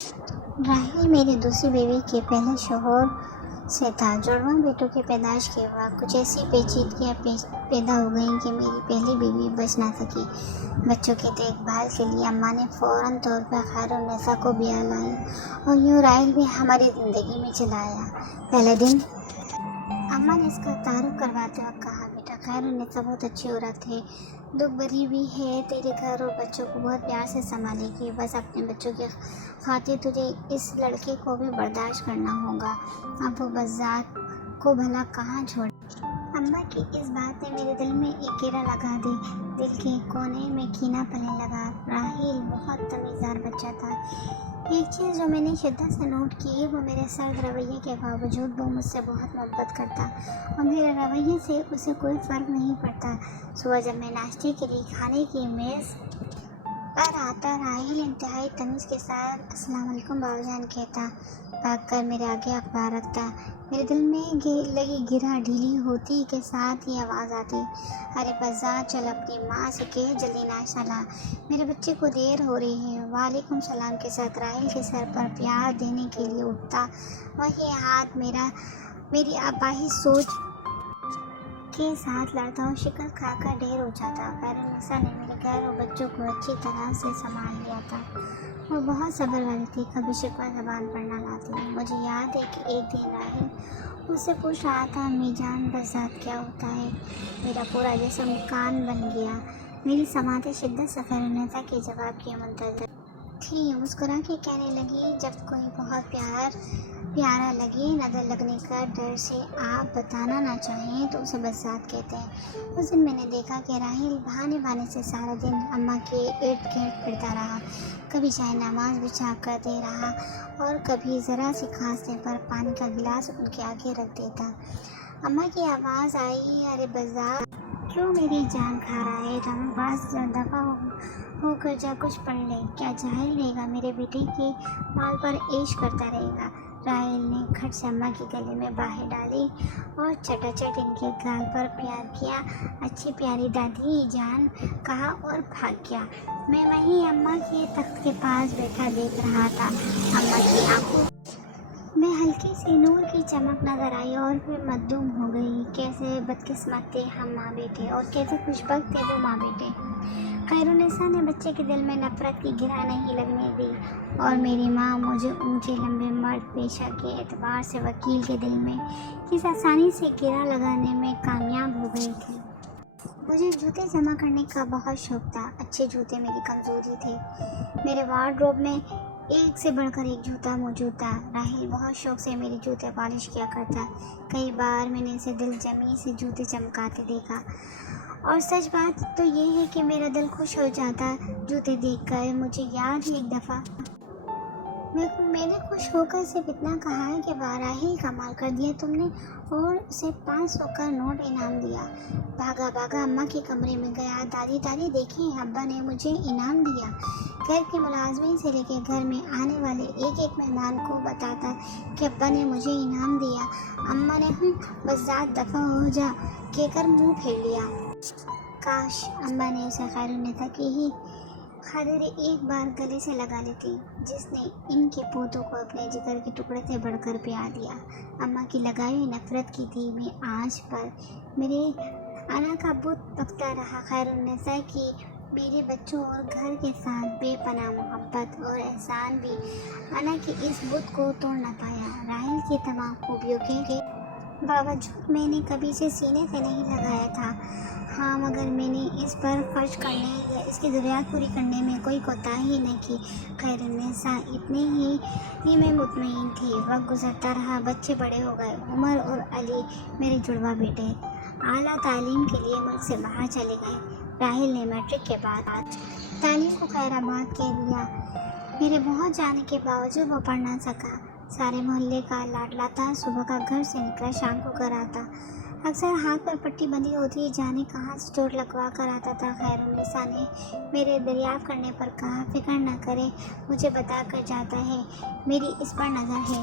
راحیل میری دوسری بیوی کے پہلے شوہر سے تھا۔ جڑواں بیٹوں کی پیدائش کے وقت کچھ ایسی پیچیدگیاں پیدا ہو گئیں کہ میری پہلی بیوی بچ نہ سکی۔ بچوں کی دیکھ بھال کے لیے اماں نے فوراً طور پر خیرالنساء کو بلا لائی اور یوں راحیل بھی ہماری زندگی میں چلا آیا۔ پہلے دن اماں نے اس کا تعارف کرواتے وقت کہا، بیٹا خیرالنساء بہت اچھی عورت ہے، دکھ بھری بھی ہے، تیرے گھر اور بچوں کو بہت پیار سے سنبھالے گی، بس اپنے بچوں کی خاطر تجھے اس لڑکے کو بھی برداشت کرنا ہوگا، اب وہ بزاد کو بھلا کہاں چھوڑے۔ اماں کی اس بات نے میرے دل میں ایک گرہ لگا دی، دل کے کونے میں کینہ پلنے لگا۔ راحیل بہت تمیزدار بچہ تھا۔ ایک چیز جو میں نے شدت سے نوٹ کی، وہ میرے سرد رویے کے باوجود وہ مجھ سے بہت محبت کرتا اور میرے رویے سے اسے کوئی فرق نہیں پڑتا۔ صبح جب میں ناشتے کے لیے کھانے کی میز پر آتا، راحیل انتہائی تمیز کے ساتھ السلام علیکم بابا جان کہتا، بھاگ کر میرے آگے اخبار رکھتا۔ میرے دل میں لگی گرہ ڈھیلی ہوتی کے ساتھ ہی آواز آتی، ارے بزاد چل اپنی ماں سے کہہ جلدی ناشتہ لا، میرے بچے کو دیر ہو رہی ہے۔ وعلیکم السلام کے ساتھ راحیل کے سر پر پیار دینے کے لیے اٹھتا، وہی ہاتھ میری آبائی سوچ کے ساتھ لڑتا اور شکست کھا کر ڈھیر ہو جاتا۔ خیرالنساء نے میرے گھر اور بچوں کو اچھی طرح سے سنبھال لیا تھا۔ وہ بہت صبر والی تھی، کبھی شکوہ زبان پر نہ لاتی۔ مجھے یاد ہے کہ ایک دن راحیل مجھ سے پوچھ رہا تھا، امی جان بزاد کیا ہوتا ہے؟ میرا پورا جسم کان بن گیا۔ میری سماعتیں شدت سے خیرالنساء کے جواب کی منتظر تھیں۔ مسکرا کے کہنے لگی، جب کوئی بہت پیارا لگے، نظر لگنے کا ڈر سے آپ بتانا نہ چاہیں تو اسے بزاد کہتے ہیں۔ اس دن میں نے دیکھا کہ راحیل بہانے سے سارا دن اماں کے ارد گرد پھرتا رہا، کبھی چائے نماز بچھا کر دے رہا اور کبھی ذرا سی کھانسنے پر پانی کا گلاس ان کے آگے رکھ دیتا۔ اماں کی آواز آئی، ارے بزاد کیوں میری جان کھا رہا ہے؟ دم باز دفع ہو کر جا، کچھ پڑھ لے، کیا جاہل رہے گا، میرے بیٹے کے مال پر عیش کرتا رہے گا۔ راحیل نے کھٹ سے اماں کے گلے میں باہیں ڈالی اور چٹاچٹ ان کے گال پر پیار کیا۔ اچھی پیاری دادی جان کہا اور بھاگ گیا۔ میں وہیں اماں کے تخت کے پاس بیٹھا دیکھ رہا تھا۔ اماں کی آنکھوں میں ہلکی سی نور کی چمک نظر آئی اور پھر مدھوم ہو گئی۔ کیسے بدقسمت تھے ہم ماں بیٹے اور کیسے خوش بخت تھے وہ ماں بیٹے۔ خیرالنساء نے بچے کے دل میں نفرت کی گرہ نہیں لگنے دی اور میری ماں مجھے اونچے لمبے مرد پیشہ کے اعتبار سے وکیل کے دل میں کس آسانی سے گرہ لگانے میں کامیاب ہو گئی تھی۔ مجھے جوتے جمع کرنے کا بہت شوق تھا۔ اچھے جوتے میری کمزوری تھے۔ میرے وارڈروب میں ایک سے بڑھ کر ایک جوتا موجود تھا۔ راحیل بہت شوق سے میرے جوتے پالش کیا کرتا۔ کئی بار میں نے اسے دل جمی سے جوتے چمکاتے دیکھا اور سچ بات تو یہ ہے کہ میرا دل خوش ہو جاتا جوتے دیکھ کر۔ مجھے یاد ہے ایک دفعہ میں نے خوش ہو کر صرف اتنا کہا کہ واہ راحیل، کمال کر دیا تم نے، اور اسے 500 کا نوٹ انعام دیا۔ بھاگا اماں کے کمرے میں گیا، دادی دیکھیں، ابا نے مجھے انعام دیا۔ گھر کے ملازمین سے لے کے گھر میں آنے والے ایک مہمان کو بتاتا کہ ابا نے مجھے انعام دیا۔ اماں نے بزاد دفع ہو جا کہہ کر منہ پھیر لیا۔ کاش اماں نے اسے خیرالنساء کی ہی خاطر ایک بار گلے سے لگا لیتی، جس نے ان کے پوتوں کو اپنے جگر کے ٹکڑے سے بڑھ کر پیار دیا۔ اماں کی لگائی ہوئی نفرت کی دھیمی آنچ پر میرے انا کا بت پکتا رہا۔ خیرالنساء کی میرے بچوں اور گھر کے ساتھ بے پناہ محبت اور احسان بھی انا کے اس بت کو توڑ نہ پایا۔ راحیل کی تمام خوبیوں کے باوجود میں نے کبھی اسے سینے سے نہیں لگایا تھا۔ ہاں، مگر میں نے اس پر خرچ کرنے یا اس کی ضروریات پوری کرنے میں کوئی کوتاہی نہ کی۔ خیرالنساء اتنے ہی میں مطمئن تھی۔ وقت گزرتا رہا، بچے بڑے ہو گئے۔ عمر اور علی میرے جڑواں بیٹے اعلیٰ تعلیم کے لیے ملک سے باہر چلے گئے۔ راحیل نے میٹرک کے بعد تعلیم کو خیر آباد کہہ دیا۔ میرے بہت چاہنے کے باوجود وہ پڑھ نہ سکا۔ سارے محلے کا لاڈلا تھا، صبح کا گھر سے نکلا شام کو گھر آتا۔ اکثر ہاتھ پر پٹی بندھی ہوتی، جانے کہاں سے چوٹ لگوا کر آتا تھا۔ خیرالنساء نے میرے دریافت کرنے پر کہا، فکر نہ کرے، مجھے بتا کر جاتا ہے، میری اس پر نظر ہے۔